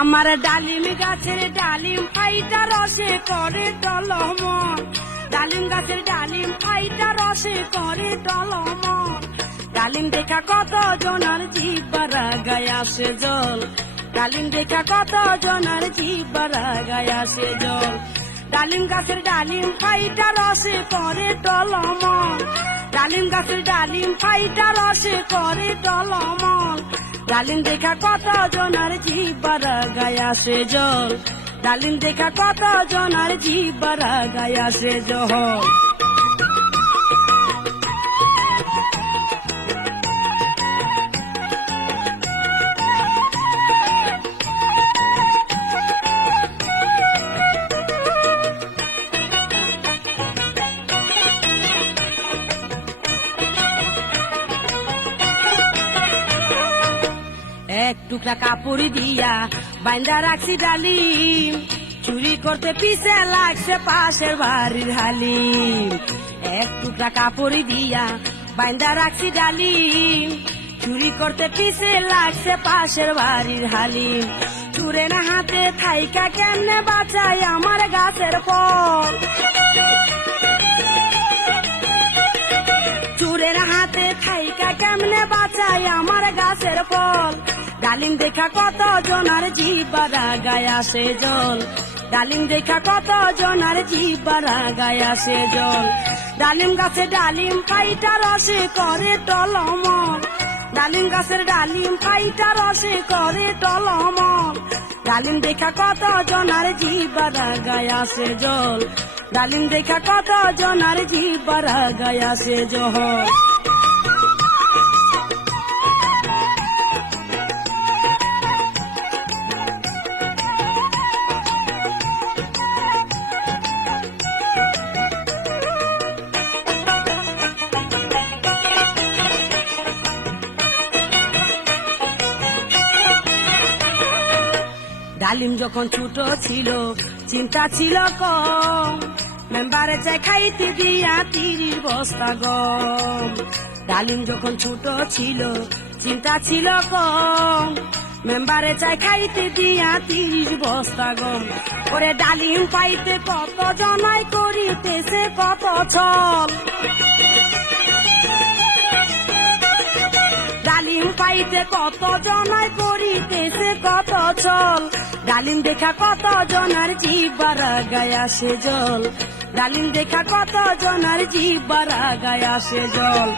আমার ডালিম গাছের ডালিম ফাইটা রসে করে টলমন, ডালিম গাছের ডালিম ফাইটা রসে করে টলমন। ডালিম দেখা কত জনার জিব্বার গায়ে আসে জল, ডালিম দেখা কত জনার জিব্বার গায়ে আসে জল। ডালিম গাছের ডালিম ফাইটা রসে করে টলমন, ডালিম গাছের ডালিম ফাইটা রসে করে টলমন। ডালিম দেখা কত জনার জিব্বার গায়ে আসে জল, ডালিম দেখা কত জনার জিব্বার গায়ে আসে জল। এক টুকরা কাপড় দিয়া বাইন্দা রাখছি ডালিম, চুরি করতে পিছে লাগছে পাশের বাড়ির হালিম। এক টুকরা কাপড় দিয়া বাইন্দা রাখছি ডালিম, চুরি করতে পিছে লাগছে পাশের বাড়ির হালিম। চুরে না হাতে থাইকা কেমনে বাঁচাই আমার গাছের ফল, চুরের হাতে থাইকা কেমনে বাঁচাই আমার গাছের ফল। ডালিম দেখা কত জনার জিব্বার গায়ে আসে জল, ডালিম দেখা কত জনার জিব্বার গায়ে আসে জল। ডালিম গাছে ডালিম ফাইটা রসে করে টলমন, ডালিম গাছের ডালিম ফাইটা রসে করে টলমন। ডালিম দেখা কত জনার জিব্বার গায়ে আসে জল, ডালিম দেখা কত জনার জিব্বার গায়ে আসে জল। ডালিম যখন ছোট ছিল চিন্তা ছিল কম, মেম্বারে চাই খাইতে দিয়া 30 বস্তা গম। ডালিম যখন ছোট ছিল চিন্তা ছিল কম, মেম্বারে চাই খাইতে দিয়া 30 বস্তা গম। ওরে ডালিম পাইতে কত জনাই করিতেছে কত ছল, ডালিম পাইতে কত জনাই করিতেছে কত ছল। ডালিম দেখা কত জনার জিব্বার গায়ে আসে জল, ডালিম দেখা কত জনার জিব্বার গায়ে আসে জল।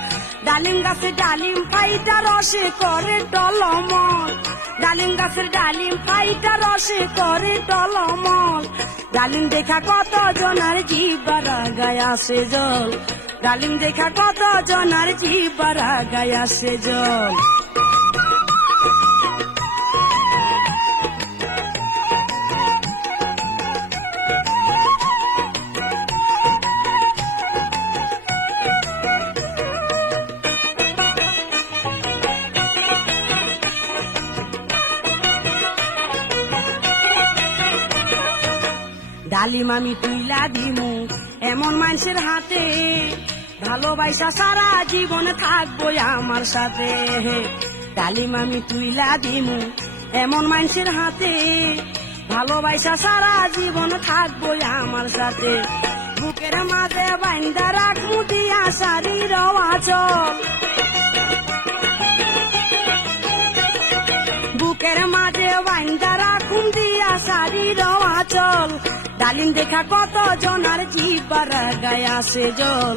ডালিম গাছে ডালিম ফাইটা রসে করে টলমন, ডালিম গাছের ডালিম ফাইটা রসে করে টলমন। ডালিম দেখা কত জনার জিব্বার গায়ে আসে জল, ডালিম দেখা কত জনার জিব্বার গায়ে আসে জল। ডালিম আমি তুইলা দিমু এমন মানুষের হাতে, ভালোবাসা সারা জীবন থাকবো আমার সাথে। ডালিম আমি তুইলা দিমু এমন মানুষের হাতে, ভালোবাসা সারা জীবন থাকবো আমার সাথে। বুকের মাঝে বাইন্দা রাখমু দিয়া শাড়ির আঁচল, বুকের মাঝে বাইন্দা রাখুম দিয়া শাড়ির আঁচল। ডালিম দেখা কত জনার জিব্বার গায়ে আসে জল,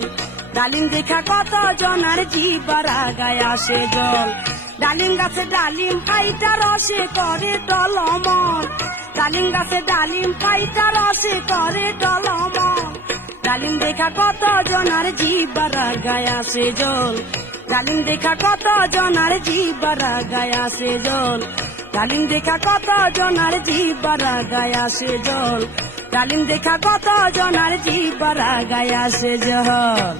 ডালিম দেখা কত জনার জিব্বার গায়ে আসে জল। ডালিম গাছে ডালিম ফাইটা রসে করে টলমন, ডালিম গাছে ডালিম ফাইটা রসে করে টলমন। ডালিম দেখা কত জনার জিব্বার গায়ে আসে জল, ডালিম দেখা কত জনার জিব্বার গায়ে আসে জল, ডালিম দেখা কত জনার জিব্বার গায়ে আসে জল, ডালিম দেখা কত জনার জিহ্বার গায়ে আসে জল।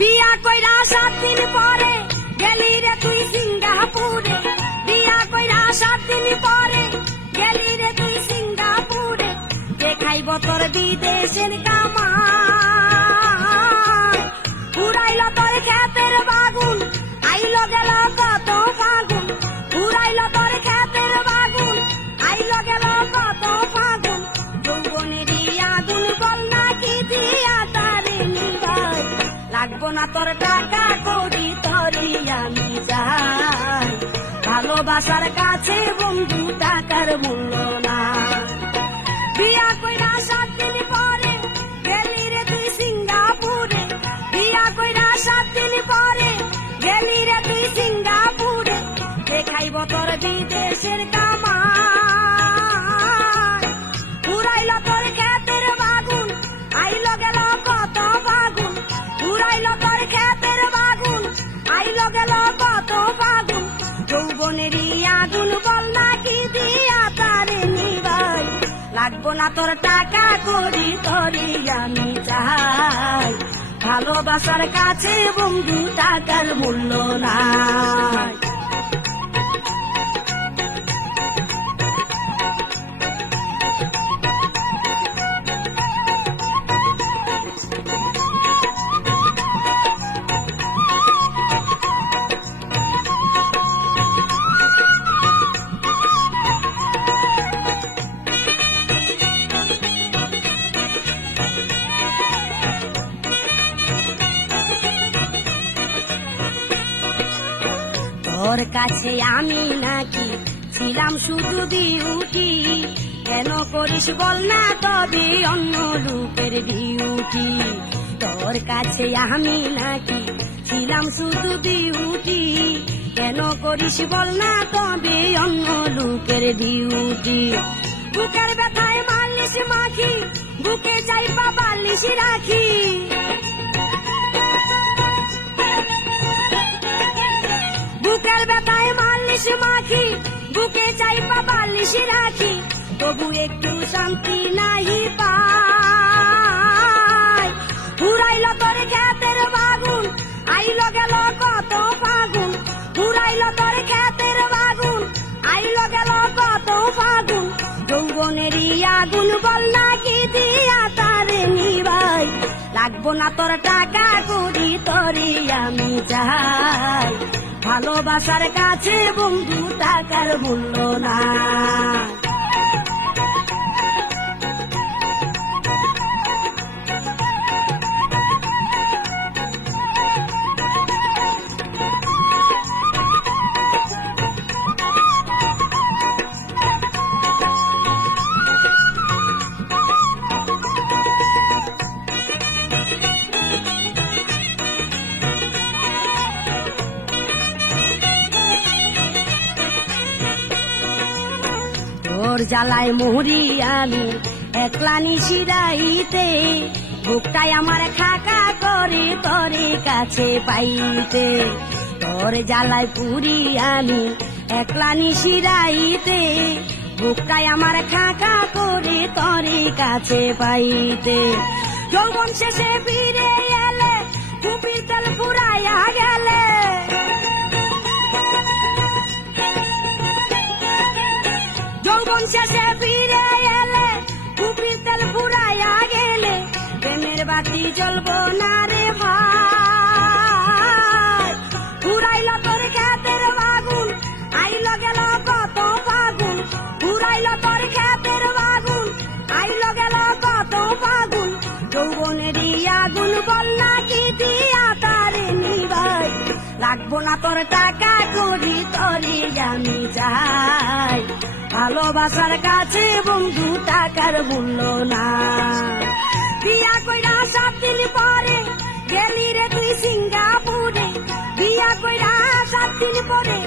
বিয়া কইরা 7 দিন পরে গেলি রে তুই সিঙ্গাপুরে, বিয়া কইরা 7 দিন পরে গেলি রে তুই সিঙ্গাপুরে, দেখাইব তোর বিদেশের কামাই, পুরাইল তোর ক্ষেতের বাগুন, আইল গেল কত ফাগুন, পুরাইল তোর ক্ষেতের বাগুন, আইল গেল কত ফাগুন, যৌবনেরই আগুন বল না কি দিয়া তারে নিভাই, লাগবো না তোর টাকা করি তরি আমি যাই, ভালোবাসার কাছে বন্ধু টাকার মূল্য না। বিয়া কইরা 7 দিন পরে গেলি রে তুই সিঙ্গাপুরে, বিয়া কইরা 7 দিন পরে গেলি রে তুই সিঙ্গাপুরে, দেখাইব তোর বিদেশের কামাই, পুরাইল তোর ক্ষেতের বাগুন, আইল গেল কত ফাগুন, পুরাইল তোর ক্ষেতের বাগুন, আইল গেল কত ফাগুন, যৌবনেরই আগুন বল না কি দিয়া তারে নিভাই, লাগবো না তোর টাকা করি তরি আমি চাই, ভালোবাসার কাছে বন্ধু টাকার মূল্য নাই। তোর কাছে আমি নাকি ছিলাম শুধু বিউটি, কেন করিস বল না তবে অন্য লোকের বিউটি, তোর কাছে আমি নাকি ছিলাম শুধু বিউটি, কেন করিস বল না তবে অন্য লোকের বিউটি, বুকের ব্যথায় মালিশ মাখি, বুকে চাইপা বালিশ রাখি, বুকের ব্যথায় মালিশ মাখি, বুকে চাইপা বালিশ রাখি, তবু একটু শান্তি নাহি পাই, পুরাইল তোর ক্ষেতের বাগুন, আইল গেল কত ফাগুন, পুরাইল তোর ক্ষেতের বাগুন, আইল গেল কত ফাগুন, যৌবনেরই আগুন বল না কি দিয়া তারে নিভাই, লাগবো না তোর টাকা করি তরি আমি চাই, ভালোবাসার কাছে বন্ধু টাকার মূল্য না। জ্বালায় মরি আমি একলা নিশিরাইতে, বুকটাই আমার খাকা করে তরে কাছে পাইতে। তোর জ্বালায় পুরি আমি একলা নিশিরাইতে, বুকটাই আমার খাকা করে তরে কাছে পাইতে। যৌবন শেষে ফিরে এলে কুপির তেল ফুরাইয়া গেলে, যৌবন শেষে ফিরে এলে কুপির তেল ফুরাইয়া গেলে, প্রেমের বাতি জ্বলবো না রে ভাই। ফুরাইল তোর ক্ষেতের বাগুন, আইল গেল কত ফাগুন, ফুরাইল তোর ক্ষেতের বাগুন, আইল গেল কত ফাগুন। যৌবনেরই আগুন বল না কি দিয়া তারে নিভাই, লাগবো না তোর টাকা করি তরি আমি চাই। ভালোবাসার কাছে বন্ধু টাকার মূল্য না। বিয়া কইরা 7 দিন পরে গেলি রে তুই সিঙ্গাপুরে, বিয়া কইরা 7 দিন পরে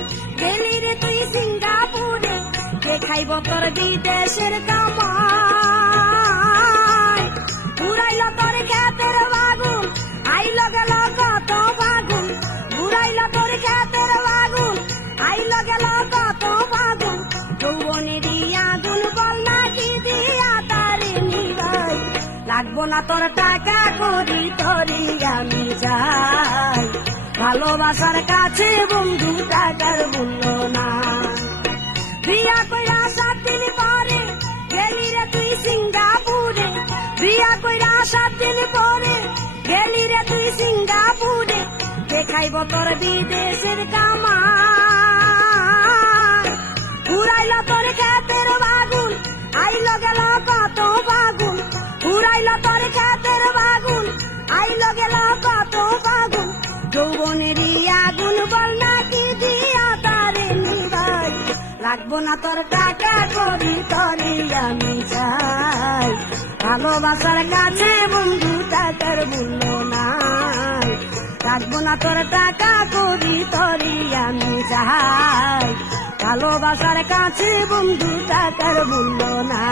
গেলি রে তুই সিঙ্গাপুরে। কে খাইব তোর বিদেশের কামাই, ঘুরাইল তোর ক্ষেতের বাগুন, আইল গেল কত ফাগুন, ঘুরাইল তোর ক্ষেতের বাগুন, আইল গেল কত ফাগুন। যৌবনেরই আগুন বল না কি দিয়া তারে নিভাই, লাগবো না তোর টাকা করি তরি আমি চাই। ভালোবাসার কাছে বন্ধু টাকার মূল্য না। বিয়া কইরা 7 দিন পরে গেলি রে তুই সিঙ্গাপুরে, বিয়া কইরা 7 দিন পরে গেলি রে তুই সিঙ্গাপুরে। কে খাইব তোর বিদেশের কামাই, ঘুরাইল তোর ক্ষেতের বাগুন, আইল গেল কত ফাগুন, ঘুরাইল তোর ক্ষেতের বাগুন, আইল গেল কত ফাগুন। যৌবনেরই আগুন বল না কি দিয়া তারে নিভাই, লাগবো না তোর টাকা করি তরি আমি চাই। ভালোবাসার কাছে বন্ধু টাকার মূল্য নাই, লাগবো না তোর টাকা করি তরি আমি চাই। ভালোবাসার কাছে বন্ধু টাকার মূল্য না।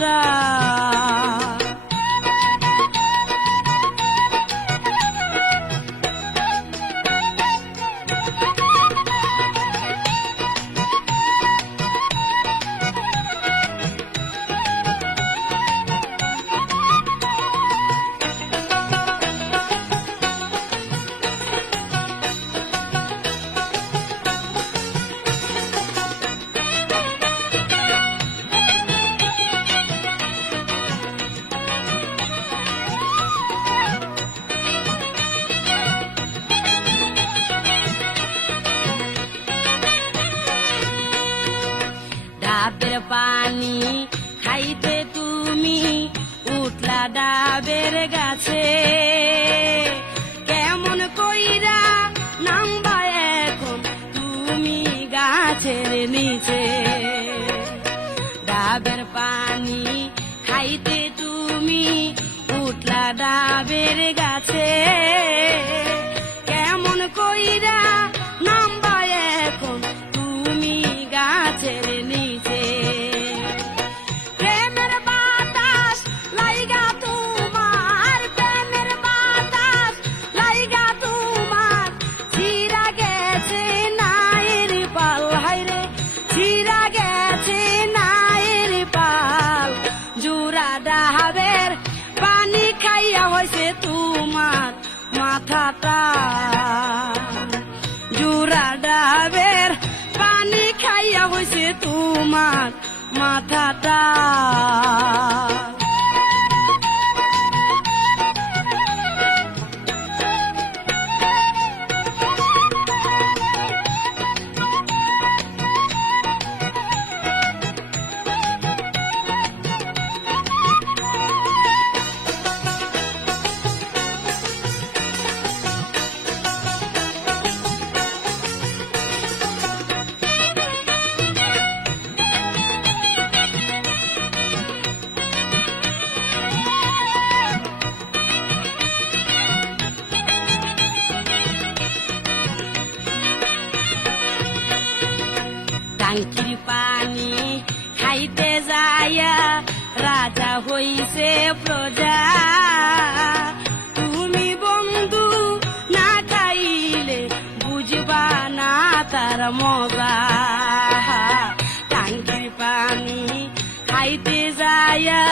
মাথাটা। ডাবের পানি খাইতে তুমি উঠলা ডাবের গাছে, কেমন কইরা নামবা এখন তুমি গাছের নিচে। ডাবের পানি খাইতে তুমি উঠলা ডাবের গাছে, কেমন কইরা নামবা এখন তুমি গাছের নিচে। প্রেমের বাতাস লাইগা তোমার, প্রেমের বাতাস লাইগা তোমার ছিড়া গেছে নায়ের পাল, হায়রে ছিড়া গেছে নায়ের পাল। জোড়া ডাবের পানি খাইয়া হয়েছে তোমার মাথাটা, জোড়া ডাবের পানি খাইয়া হয়েছে তোমার মাথাটা। টাঙ্কির পানি খাইতে যাইয়া রাজা হইছে প্রজা, তুমি বন্ধু না খাইলে বুঝবা না তার মজা। টাঙ্কির পানি খাইতে যাইয়া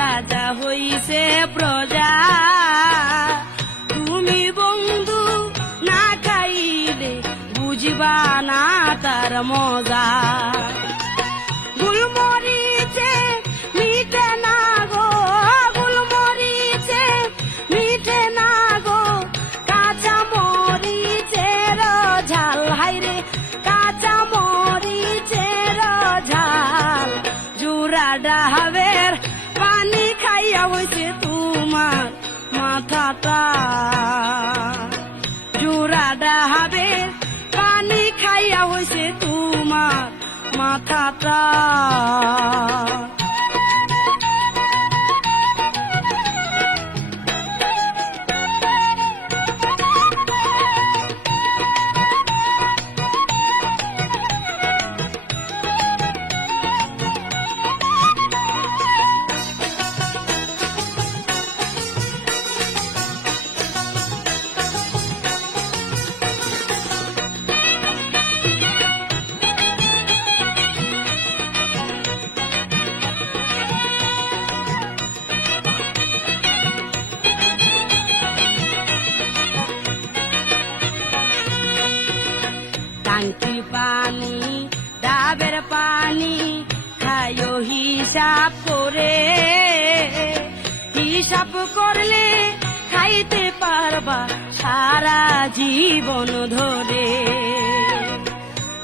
রাজা হইছে প্রজা, তুমি বন্ধু না খাইলে বুঝবা না তার মজা। গুলমরিচে মিটে না গো, গুলমরিচে মিটে না গো কাঁচা মরিচের ঝাল, হায়রে কাঁচা মরিচের ঝাল। জোড়া ডাবের পানি খাইয়া হয়েছে তোমার মাথাটা, জোড়া ডাবের পানি খাইয়া হয়েছে তোমার মাথাটা। টাঙ্কির পানি ডাবের পানি খায়ো হিসাব করে, হিসাব করলে খাইতে পারবা সারা জীবন ধরে।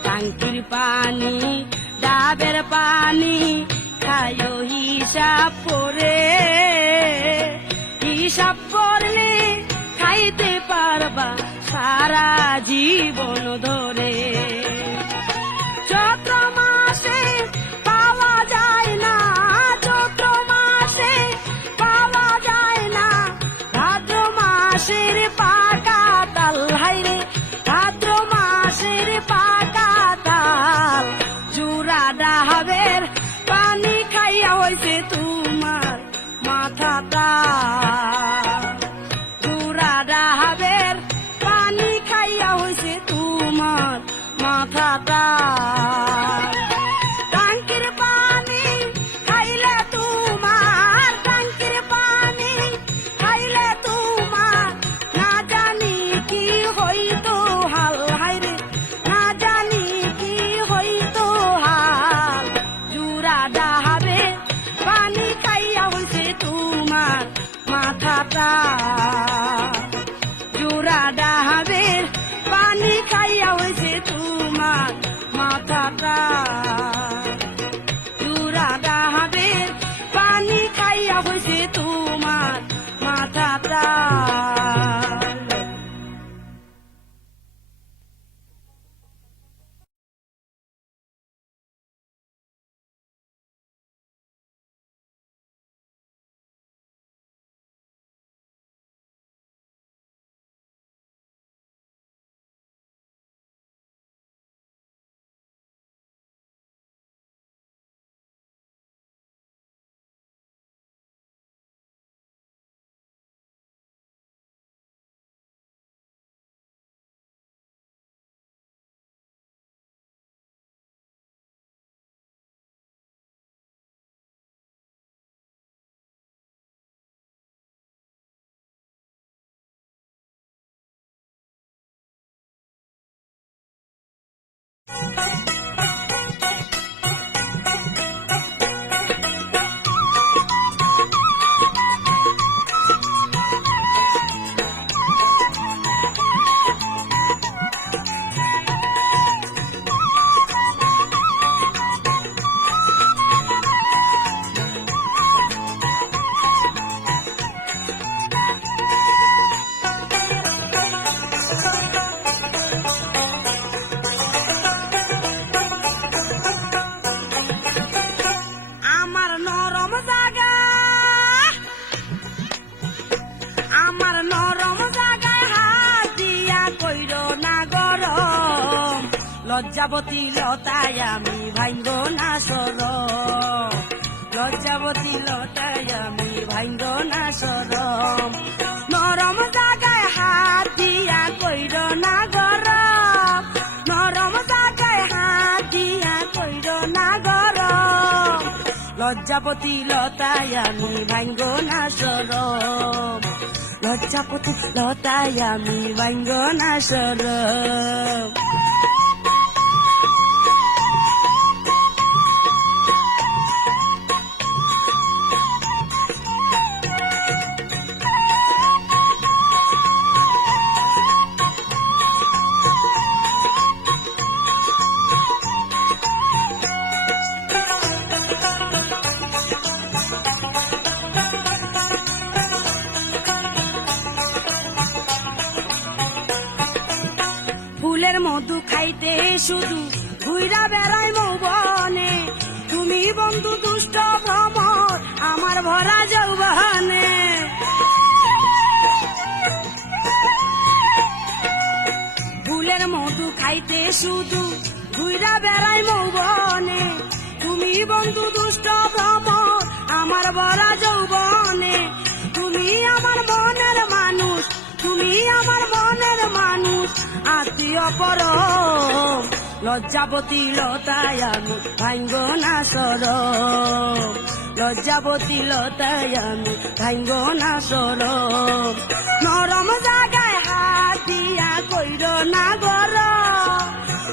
টাঙ্কির পানি ডাবের পানি খায়ো হিসাব করে, হিসাব করলে খাইতে পারবা সারা জীবন ধরে। চৈত্র মাসে পাওয়া যায় না, চৈত্র মাসে পাওয়া যায় না ভাদ্র মাসের পাকা তাল, হায়রে ভাদ্র মাসের পাকা তাল। জোড়া ডাবের পানি খাইয়া হয়েছে মাথাটা জোড়া ডাবের পানি খাইয়া হয়েছে তোমার মাথাটা জোড়া ডাবের পানি খাইয়া হয়েছে তোমার মাথাটা লজ্জাবতী লতায় আমি ভাঙ্গ না সর লজ্জাবতী লতায় আমি ভাঙ্গ না সর নরম জায়গায় হাত দিয়া কইর না গরম নরম জায়গায় হাত দিয়া কইর না গরম লজ্জাবতী লতায় আমি ভাঙ্গ না সর লজ্জাবতী লতায় আমি ভাঙ্গ না সর ফুলের মধু খাইতে শুধু ঘুইরা বেড়াই মৌবনে তুমি বন্ধু দুষ্ট ভ্রমর আমার ভরা যৌবনে ফুলের মধু খাইতে শুধু ঘুইরা বেড়াই মৌবনে তুমি বন্ধু দুষ্ট ভ্রমর আমার ভরা যৌবনে তুমি আমার মনের মানুষ তুমি আমার মনের মানুষ আত্মীয় পরম লজ্জাবতী লতায় আমি ভাঙ্গ না সর লজ্জাবতী লতায় আমি ভাঙ্গ না সর নরম জায়গায় হাত দিয়া কইর না গরম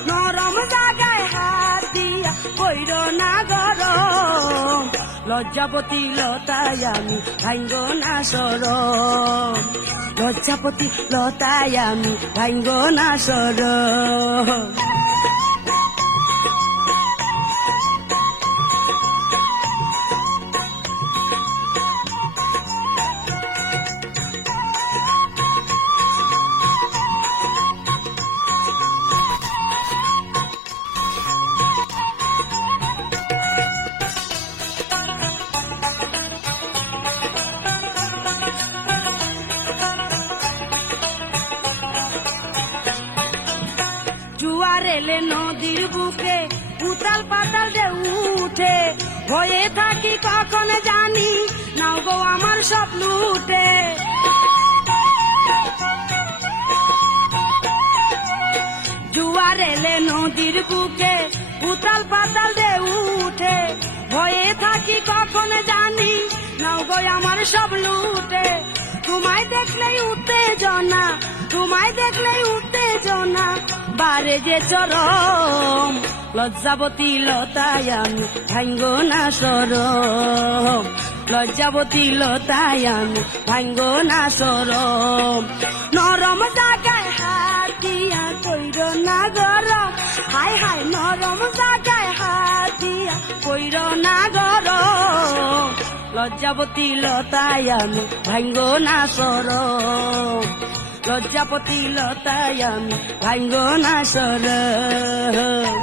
নরম জায়গায় হাত দিয়া কইর না গরম লজ্জাবতী লতায় আমি ভাঙ্গ না সর লজ্জাবতী লতায় আমি ভাঙ্গ না সর জুয়ার এলে নদীর বুকে উতাল পাতাল ঢেউ উঠে ভয়ে থাকি কখন জানি নাও গো আমার সব লুটে জুয়ার এলে নদীর বুকে উতাল পাতাল ঢেউ উঠে ভয়ে থাকি কখন জানি নাও গো আমার সব লুটে তোমায় দেখলেই উত্তেজনা তোমায় দেখলেই উত্তেজনা বারে যে চরম লজ্জাবতী লতায় আমি ভাঙ্গ না সরম, লজ্জাবতী লতায় আমি ভাঙ্গ না সরম। নরম জাগায় হাত দিয়া কইর না গরম, হাই হাই নরম জাগায় হাত দিয়া কইর না গরম, লজ্জাবতী লতায় আমি ভাঙ্গ না সরম, লজ্জাবতী লতায় আমি ভাঙ্গ না সরম।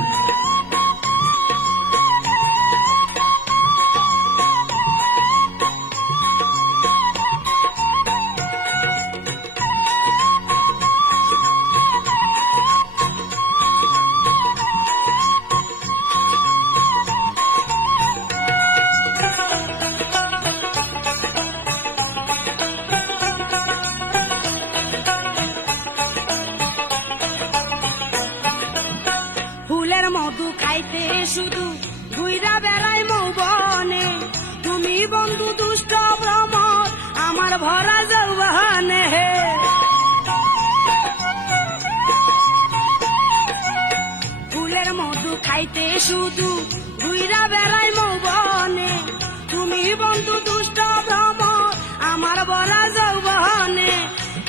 ফুলের মধু খাইতে শুধু ঘুইরা বেড়াই মৌবনে, তুমি বন্ধু দুষ্ট ভ্রমর আমার ভরা যৌবনে। ফুলের মধু খাইতে শুধু ঘুইরা বেড়াই মৌবনে, তুমি বন্ধু দুষ্ট ভ্রমর আমার ভরা যৌবনে।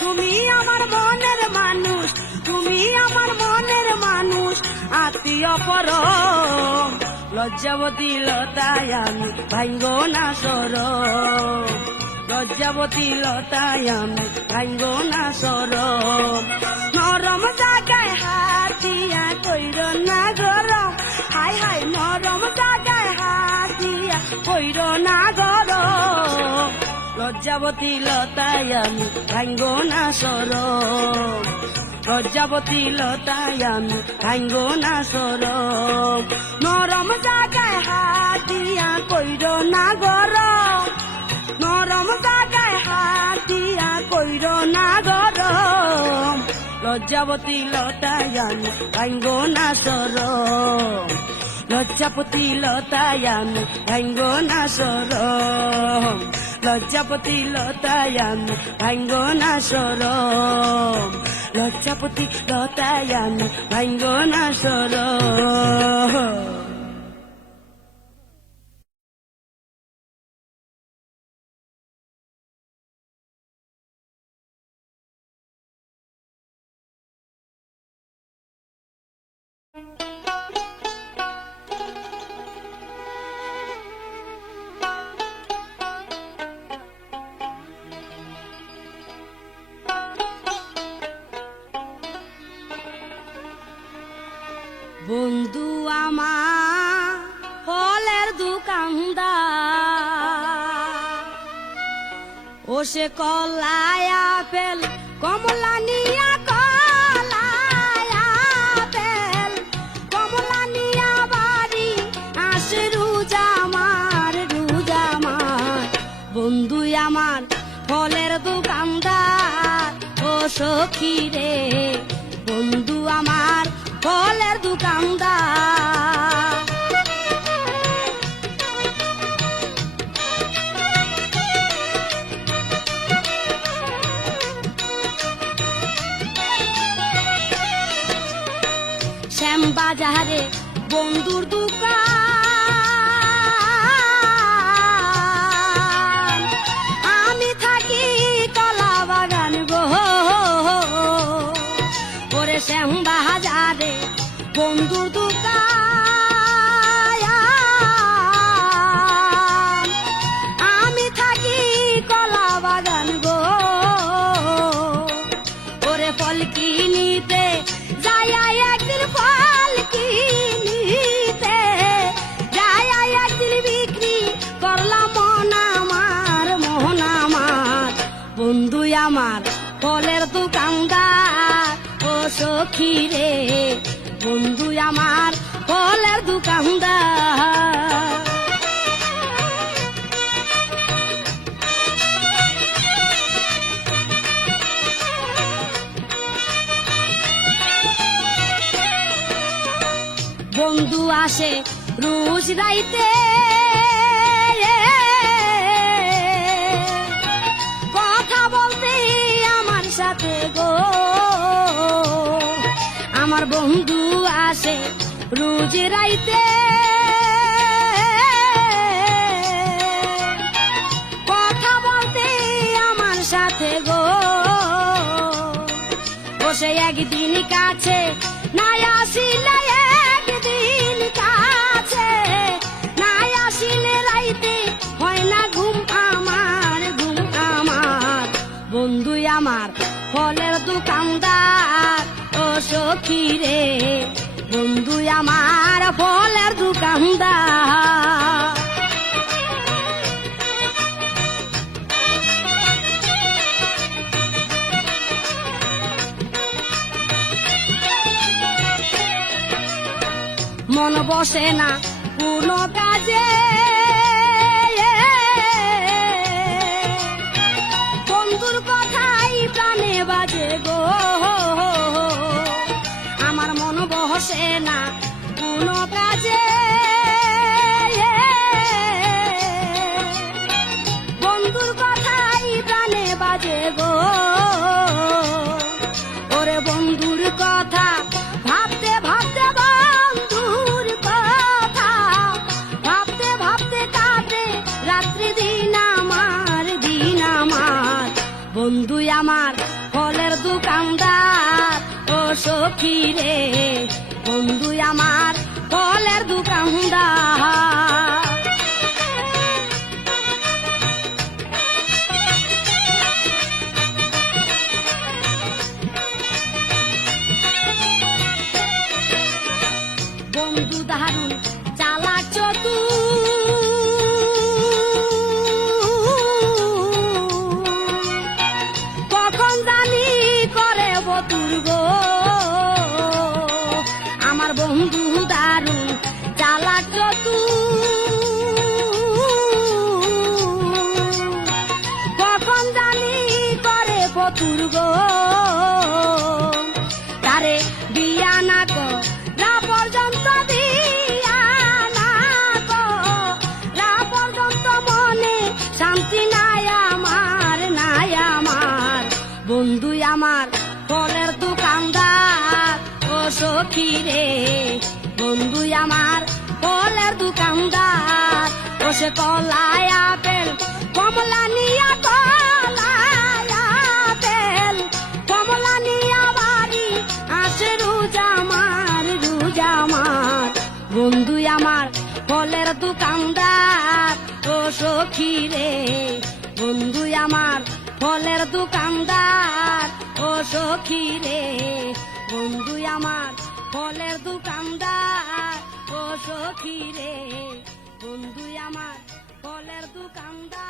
তুমি আমার মনের মানুষ, তুমি আমার মনের মানুষ, আত্মীয় পরম, লজ্জাবতী লতায় আমি ভাঙ্গ না সরম, লজ্জাবতী লতায় আমি ভাঙ্গ না সরম। নরম জাগায় হাত দিয়া কইর না গরম, হাই হাই নরম জাগায় হাত দিয়া কইর না গরম, লজ্জাবতী লতায় আমি ভাঙ্গ না সরম, লজ্জাবতী লতায় আমি ভাঙ্গ না সরম। নরম জাগায় হাত দিয়া কইর না গরম, নরম জাগায় হাত দিয়া কইর না গরম, লজ্জাবতী লতায় আমি ভাঙ্গ না সরম, লজ্জাবতী লতায় আমি ভাঙ্গ না সরম, লজ্জাবতী লতায় আমি ভাঙ্গ না সরম, লজ্জাবতী লতায় আমি ভাঙ্গ না সরম। বন্ধু আমার ফলের দোকানদার, ও সে কলায় আপেল কমলা নিয়া, কলায় আপেল কমলা নিয়া বাড়ি আসে রুজামার, রুজামার। বন্ধু আমার ফলের দোকানদার, ও সখী রে, বন্ধু আমার ফলের দোকানদার। শ্যামবাজারে বন্ধুর দোকান, আমি থাকি কলা বাগান গো, ওরে শ্যামবাজারে বন্ধুর দোকান, আমি থাকি কলা বাগান গো, ওরে ফল কিনিতে যাই একদিন, ফল কিনিতে যাই একদিন বিক্রি করলাম মন আমার, মন আমার। বন্ধু আমার ফলের দোকানদার, ও সখী রে, বন্ধু আমার ফলের দোকানদার। বন্ধু আসে রোজ রাইতে, কথা বলতে আমার সাথে গো, আমার বন্ধু আসে রোজ রাইতে কথা বলতে আমার সাথে গো, বসে একদিন কাছে নাই আসিলে, একদিন কাছে নাই আসিলে রাইতে হয় না ঘুম আমার, ঘুম আমার। বন্ধু আমার ফলের দোকানদার ও সখী রে, বন্ধু আমার ফলের দোকানদার। মন বসে না কোনো কাজে, বন্ধুর কথাই প্রাণে বাজে গো, আমার মন বসে না কোনো কাজে, বন্ধুর কথাই প্রাণে বাজে গো। ওরে বন্ধুর কথা ভাবতে ভাবতে, বন্ধুর কথা ভাবতে ভাবতে কাটে রাত্রি দিন আমার, দিন আমার। বন্ধু আমার ফলের দোকানদার ও সখী রে, বন্ধু আমার ফলের দোকানদার। বন্ধু দারুণ চালাক চতুর, কখন জানি করে বতুর গো। আমার বন্ধু দারুণ চালাক চতুর, কখন জানি করে বতুর গো। তারে বিয়া না করা পর্যন্ত, বিয়া না করা পর্যন্ত মনে শান্তি নাই আমার, নাই আমার। বন্ধু আমার ফলের দোকানদার ও সখী রে, বন্ধু আমার ফলের দোকানদার। ও সে কলায় আপেল কমলা নিয়া, কলায় আপেল কমলা নিয়া বাড়ি আসে রোজ আমার, রোজ আমার। বন্ধু আমার ফলের দোকানদার ও সখী রে, বন্ধু আমার ফলের দোকানদার ও সখী রে, বন্ধু আমার ফলের দোকানদার ও সখী রে, বন্ধু আমার ফলের দোকানদার।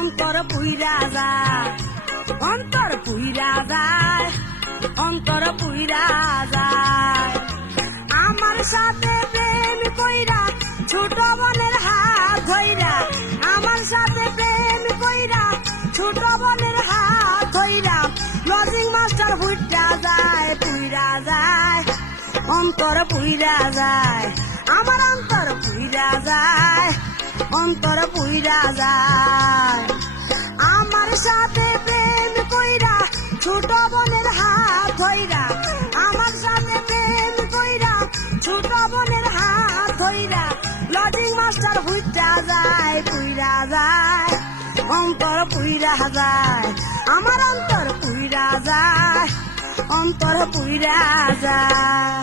অন্তর পুইরা যায়, অন্তর পুইরা যায়, অন্তর পুইরা যায়। আমার সাথে প্রেম কইরা ছোট বোনের হাত ধইরা, আমার সাথে প্রেম কইরা ছোট বোনের হাত ধইরা, লজিং মাস্টার ভুইরা যায়, পুইরা যায়, অন্তর পুইরা যায়, আমার অন্তর পুইরা যায়, অন্তর পুইরা যায়। আমার সাথে প্রেম কইরা ছোট বোনের হাত ধইরা, আমার সাথে প্রেম কইরা ছোট বোনের হাত ধইরা, লজিং মাস্টার ভুইরা যায়, পুইরা যায়, অন্তর পুইরা যায়, আমার অন্তর পুইরা যায়, অন্তর পুইরা যায়।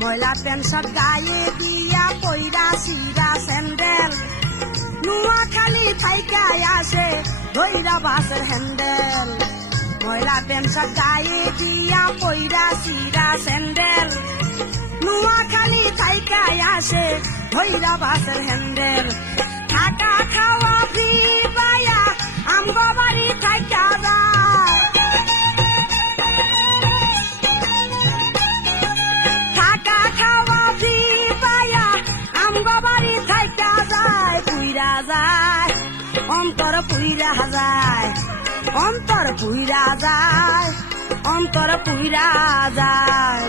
ময়লা প্যান্ট শার্ট গায়ে দিয়া পইরা সিরা স্যান্ডেল, নোয়াখালী থাইকা আসে ধইরা বাসের হ্যান্ডেল। ময়লা প্যান্ট শার্ট গায়ে দিয়া পইরা সিরা স্যান্ডেল, নোয়াখালী থাইকা আসে ধইরা বাসের হ্যান্ডেল। থাকা খাওয়া ফ্রি পায়া আমগো বাড়ি থাইকা যায়, থাকা খাওয়া ফ্রি পায়া আমগো বাড়ি থাইকা যায়, পুইরা যায়, অন্তর পুইরা যায়, অন্তর পুইরা যায়, অন্তর পুইরা যায়।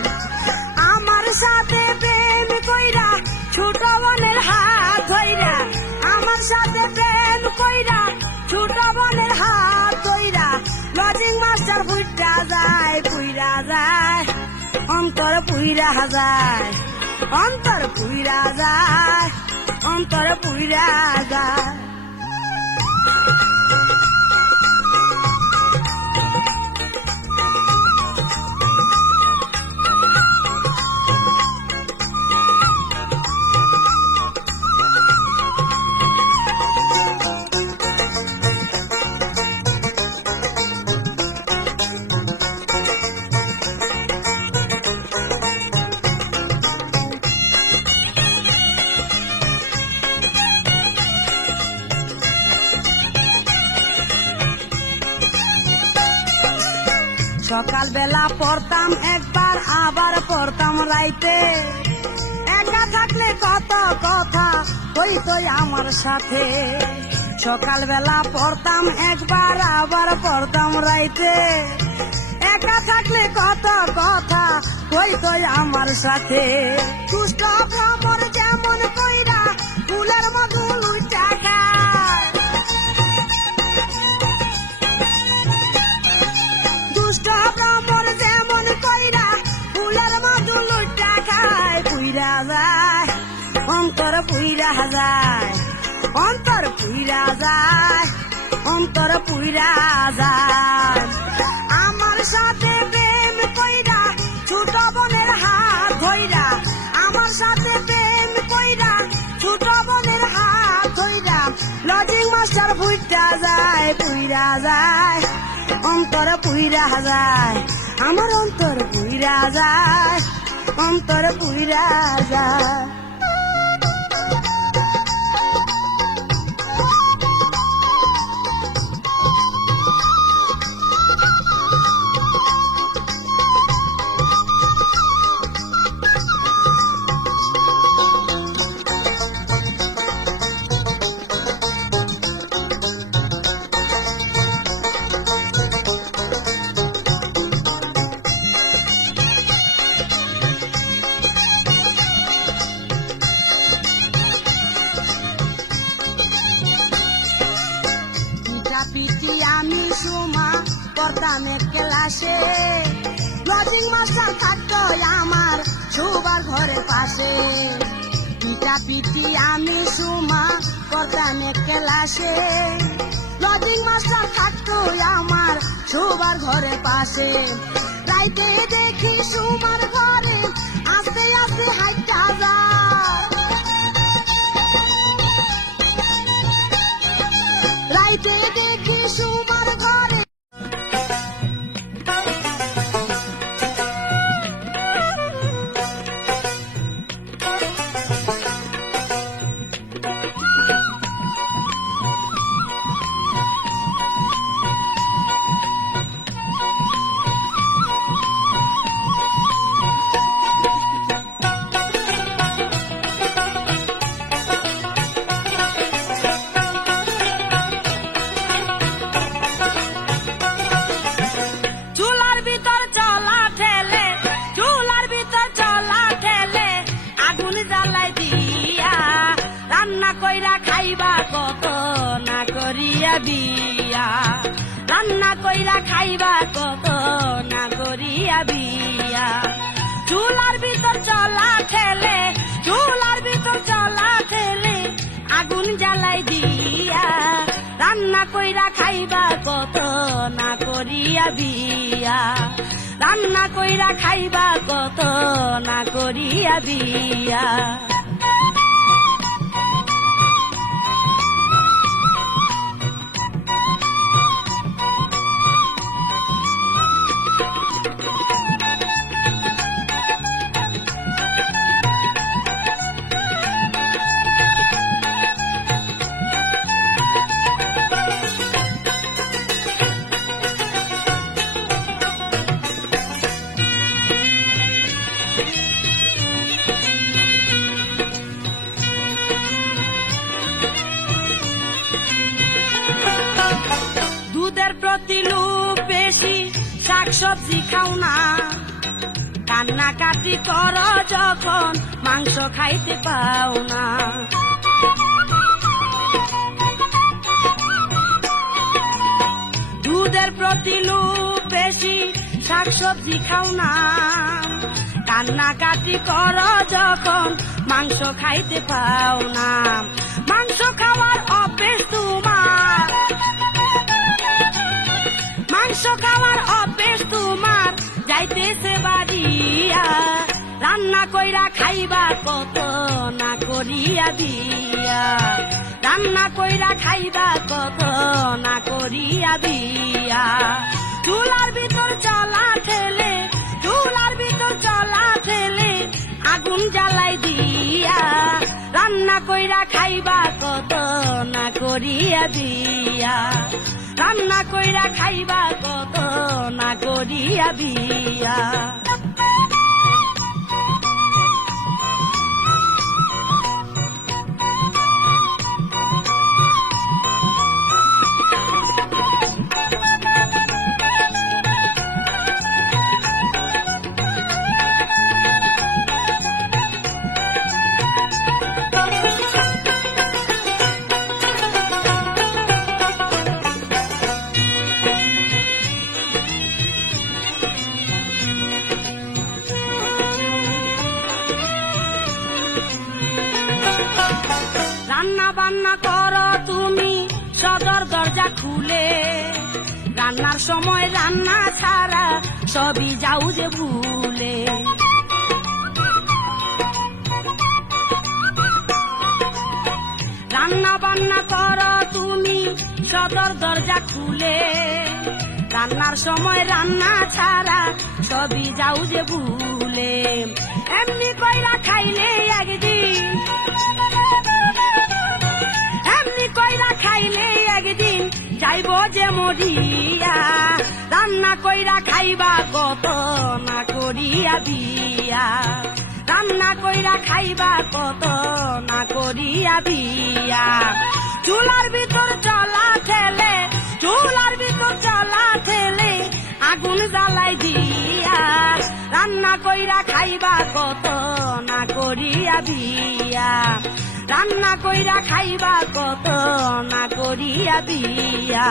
আমার সাথে প্রেম কইরা ছোট বোনের হাত ধইরা, আমার সাথে প্রেম কইরা ছোট বোনের হাত ধইরা, লজিং মাস্টার ভুইরা যায়, পুইরা যায়, অন্তর পুইরা যায়, অন্তর পুইরা যায়, অন্তর পুইরা যায়। সকাল বেলা পড়তাম একবার, আবার পড়তাম রাইতে, একা থাকলে কত কথা হইতো আমার সাথে। সকাল বেলা পড়তাম একবার, আবার পড়তাম রাইতে, একা থাকলে কত কথা হইতো আমার সাথে। দুষ্ট ভ্রমর যেমন কইরা ফুলের মধু লুইটা খায়, দুষ্ট ভ্রমর যেমন কইরা ফুলের মধু লুইটা খায়, পুইরা যায়, অন্তর পুইরা যায়, অন্তর পুইরা যায়, অন্তর পুইরা যায়। আমার সাথে প্রেম কইরা ছোট বোনের হাত ধইরা, আমার সাথে প্রেম কইরা ছোট বোনের হাত ধইরা, লজিং মাস্টার ভুইরা যায়, পুইরা যায়, অন্তর পুইরা যায়, আমার অন্তর পুইরা যায়, অন্তর পুইরা যায়। পিটি আমি সুমা পড়তাম ক্লাসে, লজিং মাস্টার থাকতো আমার সুবার ঘরের পাশে। পিটা পিটি আমি সুমা করতাম ক্লাসে লজিং মাস্টার থাকতো আমার সুবার ঘরে পাশে রাইতে দেখি সুমার ঘরে আস্তে আস্তে হাইটা যায় রাইতে দেখি সুমার ঘরে কইরা খাইবা কত না করিয়া বিয়া রান্না কইরা খাইবা কত না করিয়া বিয়া চুলার ভিতর চলা ঠেলে চুলার ভিতর চলা ঠেলে আগুন জ্বালাই দিয়া রান্না কইরা খাইবা কত না করিয়া বিয়া রান্না কইরা খাইবা কত না করিয়া বিয়া দুধের প্রতি লোভ বেশি শাকসবজি খাও না কান্নাকাটি কর যখন মাংস খাইতে পাও না দুধের প্রতি লোভ বেশি শাকসবজি খাও না কান্নাকাটি কর যখন মাংস খাইতে পাও না মাংস খাওয়ার অভ্যেস তোমার মাংস খাওয়ার অভ্যেস তোমার যাইতেছে বাড়িয়া রান্না কইরা খাইবা কত না করিয়া বিয়া রান্না কইরা খাইবা কত না করিয়া বিয়া চুলার ভিতর চলা ঠেলে চুলার ভিতর চলা ঠেলে আগুন জ্বালাই দিয়া রান্না কইরা খাইবা কত না করিয়া বিয়া রান্না কইরা খাইবা কত না করিয়া বিয়া রান্না বান্না করো তুমি সদর দরজা খুলে রান্নার সময় রান্না ছাড়া সবই যাও যে ভুলে রান্না বান্না করো তুমি সদর দরজা খুলে রান্নার সময় রান্না ছাড়া সবই যাও যে ভুলে এমনি কইরা খাইলে একদিন এমনি কইরা খাইলে একদিন যাইব যে মরিয়া রান্না কইরা খাইবা কত না করিয়া বিয়া রান্না কইরা খাইবা কত না করিয়া বিয়া চুলার ভিতর চলা ঠেলে চুলার ভিতর চলা ঠেলে আগুন জ্বালাই দিয়া রান্না কইরা খাইবা কত না করিয়া বিয়া রান্না কইরা খাইবা কত না করিয়া বিয়া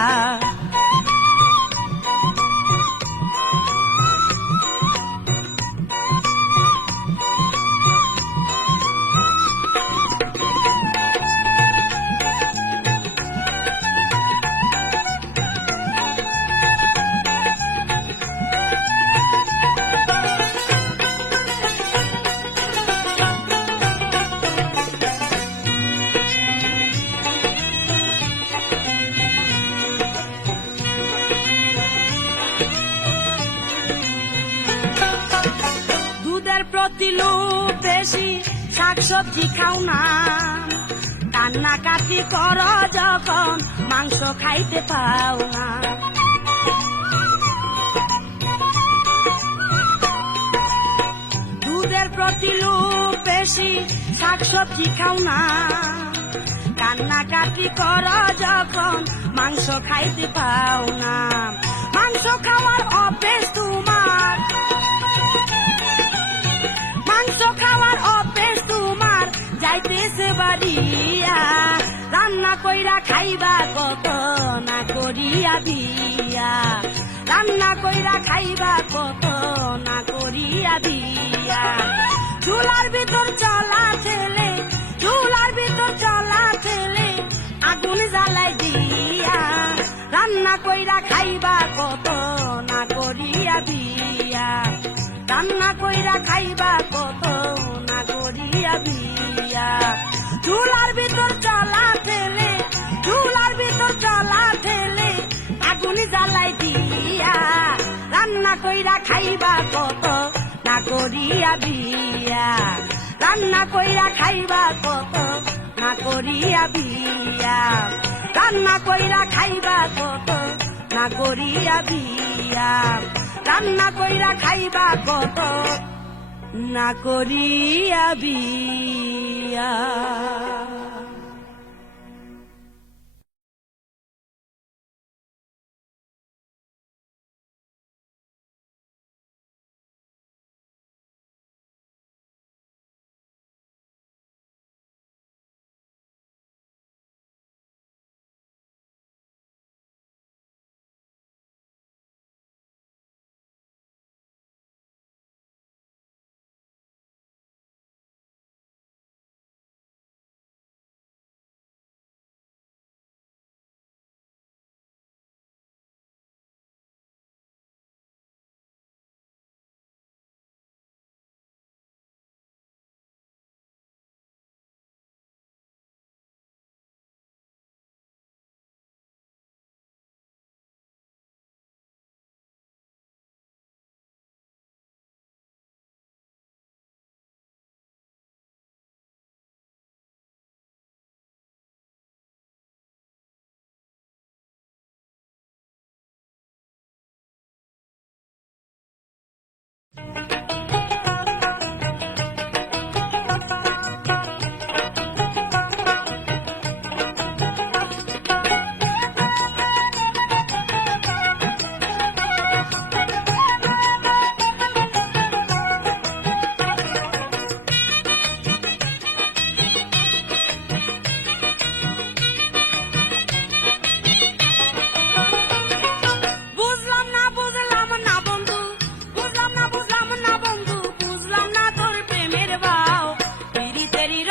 দুধের প্রতি লোভ বেশি, শাকসবজি খাও না, কান্নাকাটি কর যখন মাংস খাইতে পাও না। দুধের প্রতি লোভ বেশি, শাকসবজি খাও না, কান্নাকাটি কর যখন মাংস খাইতে পাও না। মাংস খাওয়ার অভ্যেস তোমার, মাংস খাওয়ার অভ্যেস তোমার যাইতেছে বাড়িয়া, রান্না কইরা খাইবা কত না করিয়া বিয়া, রান্না কইরা খাইবা কত না করিয়া বিয়া। চুলার ভিতর চলা ছেলে, চুলার ভিতর চলা ছেলে আগুন জ্বালাই দিয়া, রান্না কইরা খাইবা কত না করিয়া বিয়া, রান্না কইরা খাইবা কত না করিয়া বিয়া। চুলার ভিতর চলা ছেলে, চুলার ভিতর চলা ছেলে আগুন জ্বালাই দিয়া, রান্না কইরা খাইবা কত না করিয়া বিয়া, রান্না কইরা খাইবা কত না করিয়া বিয়া, রান্না কইরা খাইবা কত না করিয়া বিয়া, রান্না কইরা খাইবা কত না করিয়া বিয়া।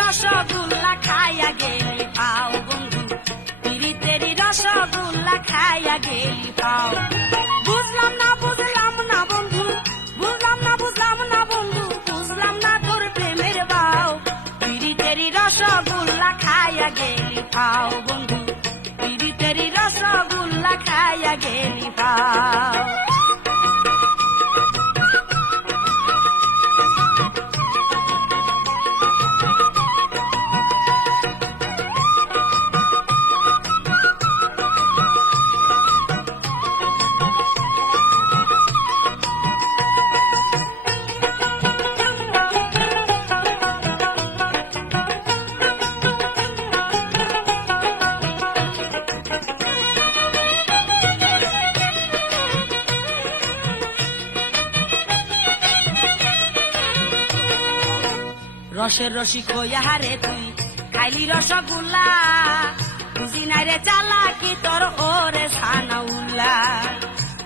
রসগোল্লা খাইয়া গেলি পাও বন্ধু, পিরিতেরি রসগোল্লা খাইয়া গেলি পাও। বুঝলাম না বুঝলাম না বন্ধু, বুঝলাম না বুঝলাম না বন্ধু, বুঝলাম না তোর প্রেমের বাও, পিরিতেরি রসগোল্লা খাইয়া গেলি পাও বন্ধু, পিরিতেরি রসগোল্লা খাইয়া গেলি পাও। রসের রসি খইয়া রে তুই খাইলি রসগোল্লা, বুঝি নাই রে চালাকি তোর ওরে সানাউল্লা।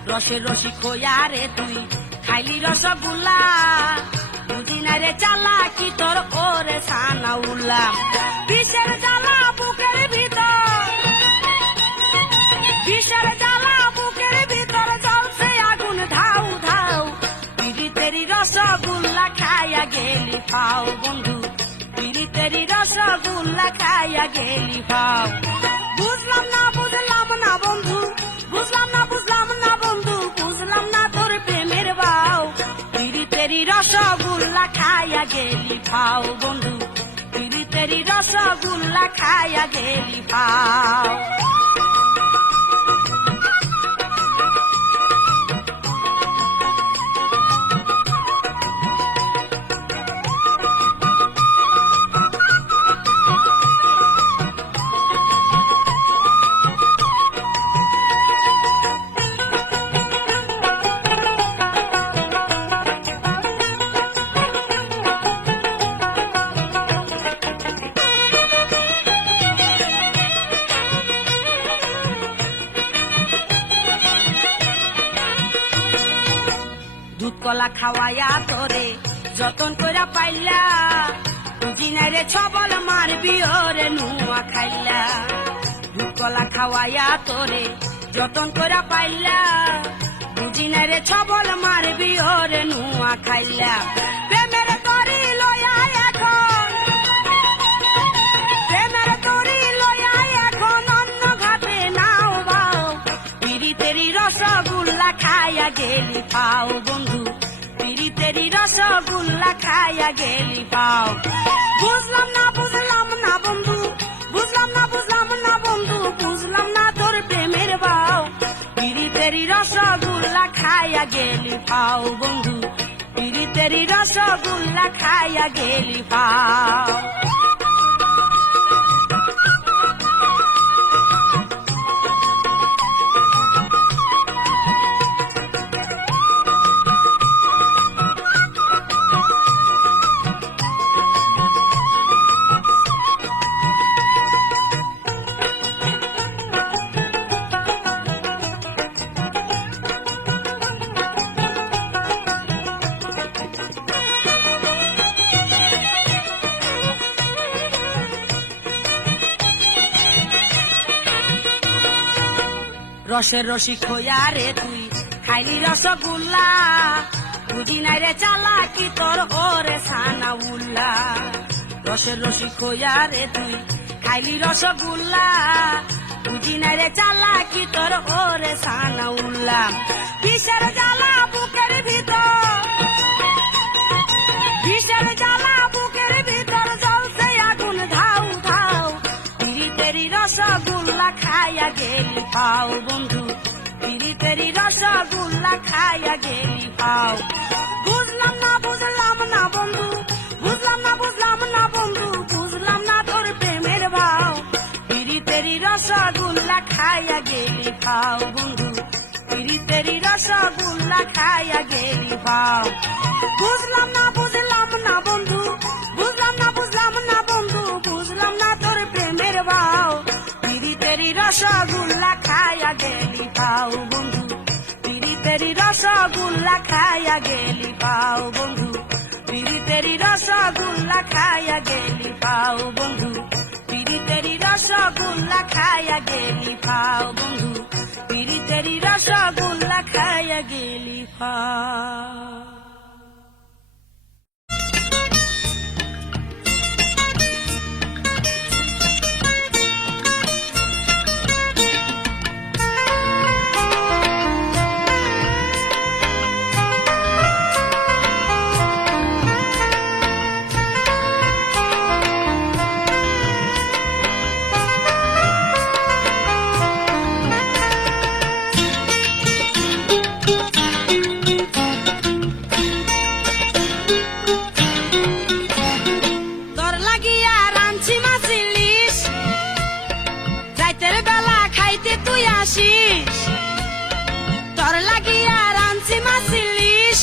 রসের রসি খইয়া রে তুই খাইলি রসগোল্লা, বুঝি নাই রে চালাকি তোর ওরে সানাউল্লা। বিষের জ্বালা বুকের ভিতর, বিষের জ্বালা বুকের ভিতর জ্বলছে আগুন ধাউ ধাউ, পিরিতেরি রসগোল্লা খাইয়া গেলি পাও বন্ধু, পিরিতেরি রসগোল্লা খাইয়া গেলি পাও। বুঝলাম না বুঝলাম না বন্ধু, বুঝলাম না বুঝলাম না বন্ধু, বুঝলাম না তোর প্রেমের বাও, পিরিতেরি রসগোল্লা খাইয়া গেলি খাও বন্ধু, পিরিতেরি রসগোল্লা খাইয়া গেলি খাও। দুধ কলা খাওয়াইয়া তোরে যতন কইরা পাইলা, বুঝি নাই রে ছবল মারবি ওরে নুয়া খাইলা। দুধ কলা খাওয়াইয়া তোরে যতন কইরা পাইলা, বুঝি নাই রে ছবল মারবি ওরে নুয়া খাইলা। প্রেমের তরি লয়া এখন, প্রেমের তরি লয়া এখন অন্য ঘাটে নাও বাও, পিরিতেরি রসগোল্লা খাইয়া গেলি পাও বন্ধু, পিরিতেরি রসগোল্লা খাইয়া গেলি পাও। বুঝলাম না বুঝলাম না বন্ধু, বুঝলাম না বুঝলাম না বন্ধু, বুঝলাম না তোর প্রেমের ভাও, পিরিতেরি রসগোল্লা খাইয়া গেলি পাও বন্ধু, পিরিতেরি রসগোল্লা খাইয়া গেলি পাও। রসের রসিক হইয়া রে তুই খাইলি রসগোল্লা, বুঝি নাই রে চালাকি তোর ওরে সানাউল্লা। রসের রসিক হইয়া রে তুই খাইলি রসগোল্লা, বুঝি নাই রে চালাকি তোর ওরে সানাউল্লা। বিষের জ্বালা বুকের ভিতর, বিষের জ্বালা বুকের ভিতর জ্বলছে আগুন ধাউ ধাউ, পিরিতেরি রসগোল্লা খাইয়া গেলি পাও বন্ধু, পিরিতেরি রসগোল্লা খাইয়া গেলি পাও। বুঝলাম না বুঝলাম না বন্ধু, বুঝলাম না বুঝলাম না বন্ধু, বুঝলাম না তোর প্রেমের ভাও, পিরিতেরি রসগোল্লা খাইয়া গেলি পাও বন্ধু, পিরিতেরি রসগোল্লা খাইয়া গেলি পাও। বুঝলাম না বুঝলাম না বন্ধু, বুঝলাম না বুঝলাম না বন্ধু, বুঝলাম না তোর প্রেমের ভাও, পিরিতেরি রসগোল্লা খাইয়া গেলি পাও বন্ধু, পিরিতেরি রসগোল্লা খাইয়া গেলি পাও বন্ধু, পিরিতেরি রসগোল্লা খাইয়া গেলি পাও বন্ধু, পিরিতেরি রসগোল্লা খাইয়া গেলি পাও বন্ধু, পিরিতেরি রসগোল্লা খাইয়া গেলি পাও। তোর লাগিয়া রাঁধছি মাছ ইলিশ,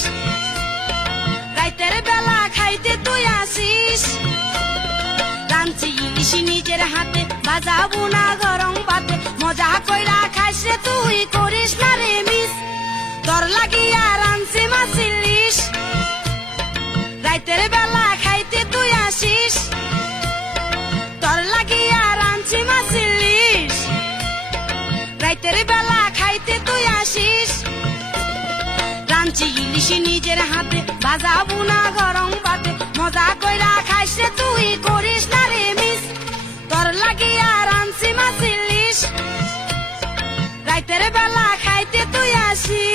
রাইতের বেলা খাইতে তুই আসিস। রাঁধছি ইলিশ নিজের হাতে, ভাজাবো না গরম ভাতে, মজা কইরা খাইস রে তুই, করিস না রে মিস। তোর লাগিয়া রাঁধছি মাছ ইলিশ, রাইতের বেলা খাইতে তুই আসিস। তোর লাগিয়া রাঁধছি মাছ ইলিশ, রাইতের বেলা খাইতে তুই আসিস। রাঁধছি ইলিশ নিজের হাতে, ভাজাবো না গরম ভাতে, মজা কইরা খাইস রে তুই, করিস না রে মিস। তোর লাগিয়া রাঁধছি মাছ ইলিশ, রাইতের বেলা খাইতে তুই আসিস।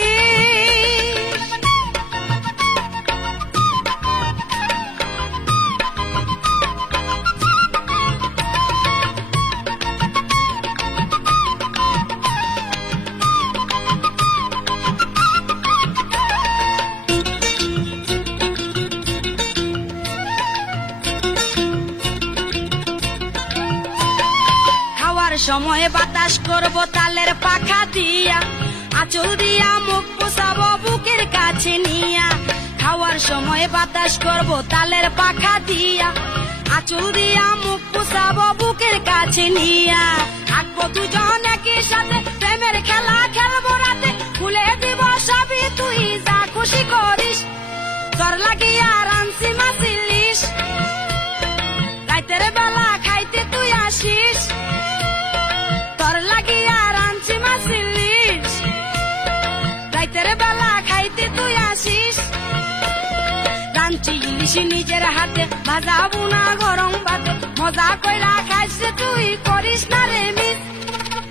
সময় বাতাস করব তালের পাখা দিয়া, আঁচল দিয়া মুখ পোছাবো বুকের কাছে নিয়া। খাওয়ার সময় বাতাস করব তালের পাখা দিয়া, আঁচল দিয়া মুখ পোছাবো বুকের কাছে নিয়া। থাকবো দুজন একই সাথে প্রেমের খেলা খেলবো রাতে, খুলে দিব সবই তুই যা খুশি করিস। তোর লাগিয়া রাঁধছি মাছ ইলিশ, রাতের বেলা খাইতে তুই আসিস। তোর লাগিয়া রাঁধছি মাছ ইলিশ, রাতের বেলা খাইতে তুই আসিস। রাঁধছি ইলিশ নিজের হাতে, ভাজাবো না গরম ভাতে, মজা কইরা খাইছে তুই করিস না রে মিস।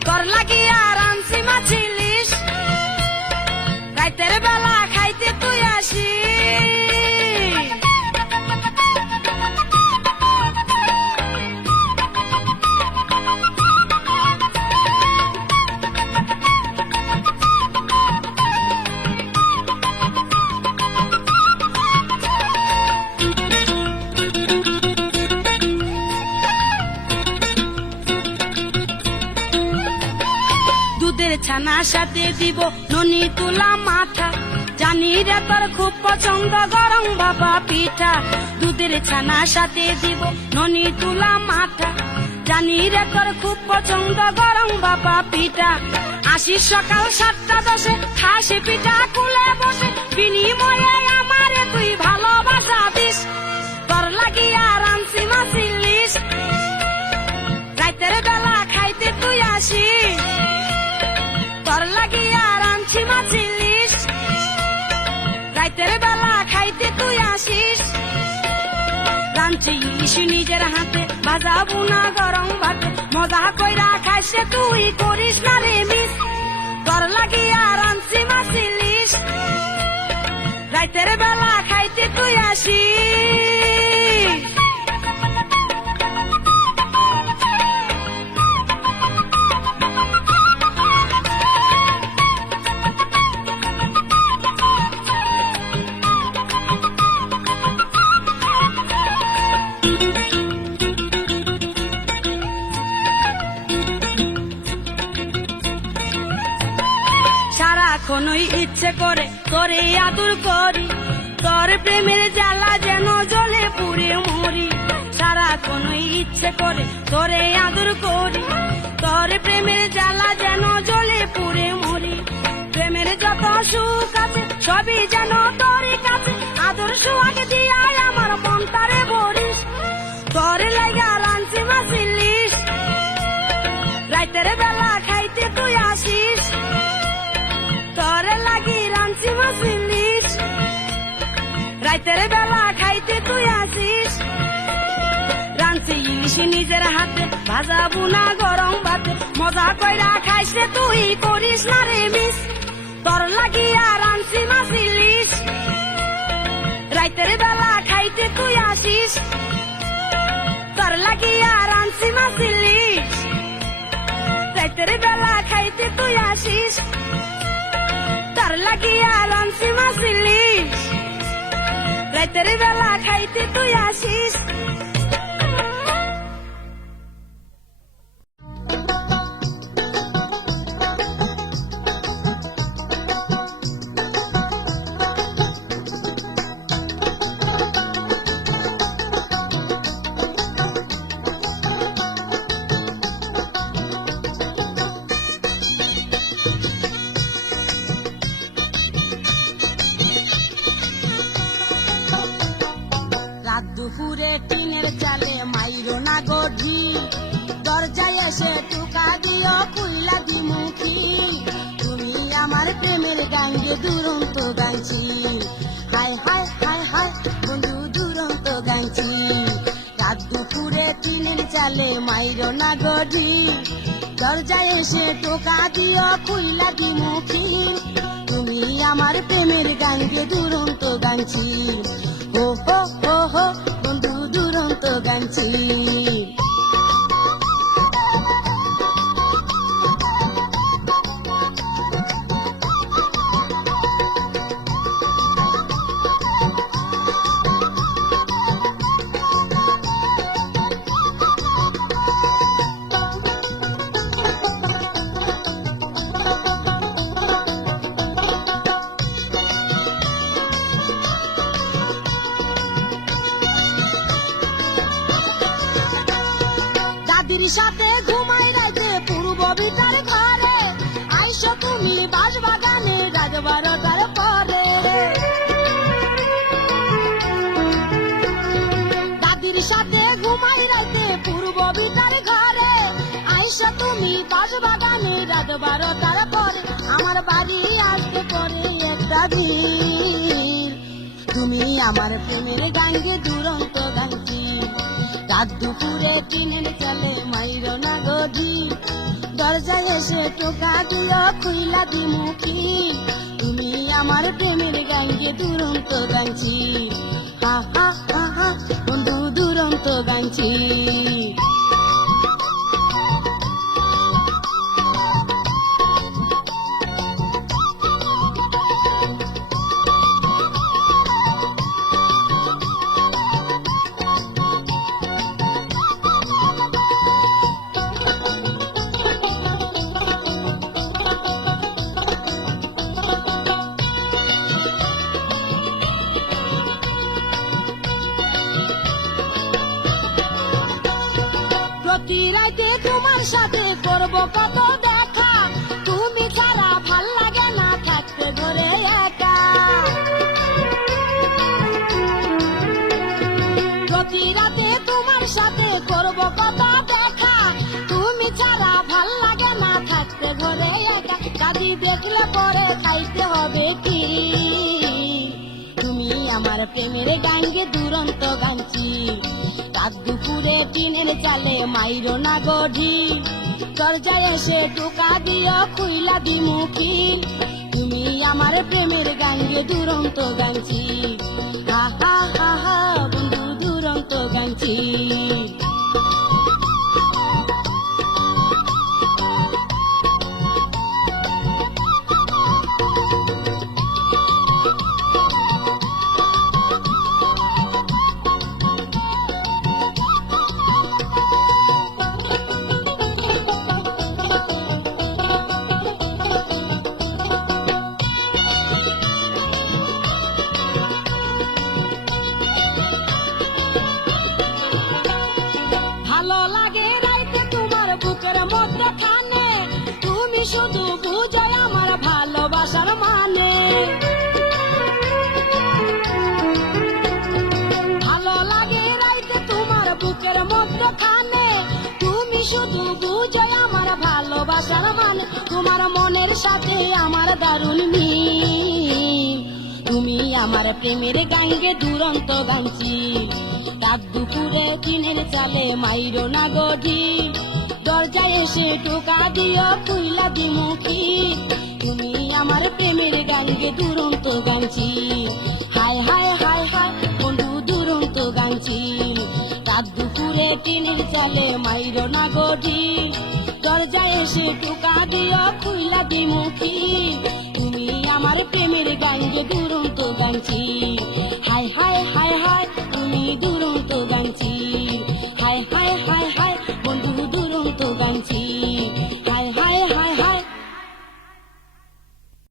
তোর লাগিয়া রাঁধছি মাছ ইলিশ, রাতের বেলা খাইতে তুই আসিস। দুধের ছানার সাথে দিব ননি তুলা মাথা, জানি রে তোর খুব পছন্দ গরম ভাপা পিঠা। দুধের ছানার সাথে দিব ননি তুলা মাথা, জানি রে তোর খুব পছন্দ গরম ভাপা পিঠা। আসিস সকাল 7টা-10-এ, খাসি পিঠা কুলে বসে, বিনিময়ে আমারে তুই ভালোবাসা দিস। তোর লাগিয়া রাঁধছি মাছ ইলিশ, রাতের বেলা খাইতে তুই আসিস। তোর লাগিয়া রাঁধছি মাছ ইলিশ, রাতের বেলা খাইতে তুই আসিস। রাঁধছি ইলিশ নিজের হাতে, ভাজাবো না গরম ভাতে, মজা কইরা খাইছে তুই করিস না রে মিস। তোর লাগিয়া রাঁধছি মাছ ইলিশ, রাতের বেলা খাইতে তুই আসিস। সারাক্ষণই ইচ্ছে করে তোরে আদর করি, তোর প্রেমের জ্বালা যেন জ্বলে পুড়ে মরি। সারাক্ষণই ইচ্ছে করে তোরে আদর করি, তোর প্রেমের জ্বালা যেন জ্বলে পুড়ে মরি। প্রেমের যত সুখ আছে সবই যেন তোর কাছে, আদর সুহাগ দিয়া আমার মনটারে ভরিস। তোর লাগা রাঁধছি মাছ ইলিশ, রাতের বেলা খাইতে তুই আসিস। তোর লাগি রাঁধছি মাছ ইলিশ, রাতের বেলা খাইতে তুই আসিস। রাঁধছি ইলিশ নিজের হাতে, ভাজাবো না গরম ভাতে, মজা কইরা খাইছে তুই করিস না রে মিস। তোর লাগিয়া রাঁধছি মাছ ইলিশ, রাতের বেলা খাইতে তুই আসিস। তোর লাগিয়া রাঁধছি মাছ ইলিশ, রাতের বেলা খাইতে তুই আসিস। তোর লাগিয়া রাঁধছি মাছ ইলিশ, রাতের বেলা খাইতে তুই আসিস। রাত দুপুরে টিনের চালে মাইরো না গধি, দরজায় এসে টুকা দিও কুইলা দিমুখী। তুমি আমার প্রেমের গাঙ্গে দুরন্ত গাইছি, হায় হায় হায় হায় বন্ধু দুরন্ত গাইছি। রাত দুপুরে টিনের চালে মাইরো না গধি, দরজায় এসে টোকা দিও কুইলা দিমুখী। তুমি আমার প্রেমের গাঙ্গে দুরন্ত গাইছি, হো হো হো হো বন্ধু দুরন্ত গাইছি। দাদির সাথে ঘুমাই রাইতে পূর্ব বিটার ঘরে, আইসো তুমি বাস বাগানে রাত 12টার পরে। দাদির সাথে ঘুমাই রাইতে পূর্ব বিটার ঘরে, আইসো তুমি বাস বাগানে রাত 12টার পরে। আমার বাড়ি আসতে পরে একটা দিন, তুমি আমার প্রেমের গাঙ্গে দুরন্ত গাইছি। রাত দুপুরে টিনের চালে মাইরো না গধি, দরজায় এসে টোকা দিও খুইলা দি মুখী। তুমি আমার প্রেমের গাঙ্গে দুরন্ত গাইছি, হা হা হা হা বন্ধু দুরন্ত গাইছি। প্রতি রাতে তোমার সাথে করব কত দেখা, তুমি ছাড়া ভাল লাগে না থাকতে ঘরে একা। প্রতি রাতে তোমার সাথে করব কত দেখা, তুমি ছাড়া ভাল লাগে না থাকতে ঘরে একা। দাদি দেখলে পরে খাইতে হবে কি, তুমি আমার প্রেমের গাঙ্গে দুরন্ত গাইছি। রাত দুপুরে টিনের চালে মাইরো না গধি, দরজায় এসে টোকা দিও খুইলা দি মুখী। তুমি আমার প্রেমের গাঙ্গে দুরন্ত গাইছি, হা হা হা হা বন্ধু দুরন্ত গাইছি। ভালো লাগে রাইতে তোমার বুকের মধ্যে খানে, তুমি শুধু বুঝো আমার ভালোবাসার মানে। ভালো লাগে রাইতে তোমার বুকের মধ্যে খানে, তুমি শুধু বুঝো আমার ভালোবাসার মানে। তোমার মনের সাথে আমার দারুণ মিল, তুমি আমার প্রেমের গাঙ্গে দুরন্ত গাইছি। রাত দুপুরে টিনের চালে মাইরো না গধি, দরজায় এসে টোকা দিও খুইলা দি মুখী। তুমি আমার প্রেমের গাঙ্গে দুরন্ত গাইছি, হায় হায় হায় হায় বন্ধু দুরন্ত গাইছি। রাত দুপুরে টিনের চালে মাইরো না গধি, দরজায় এসে টোকা দিও খুইলা দি মুখী। তুমি আমার প্রেমের গাঙ্গে দুরন্ত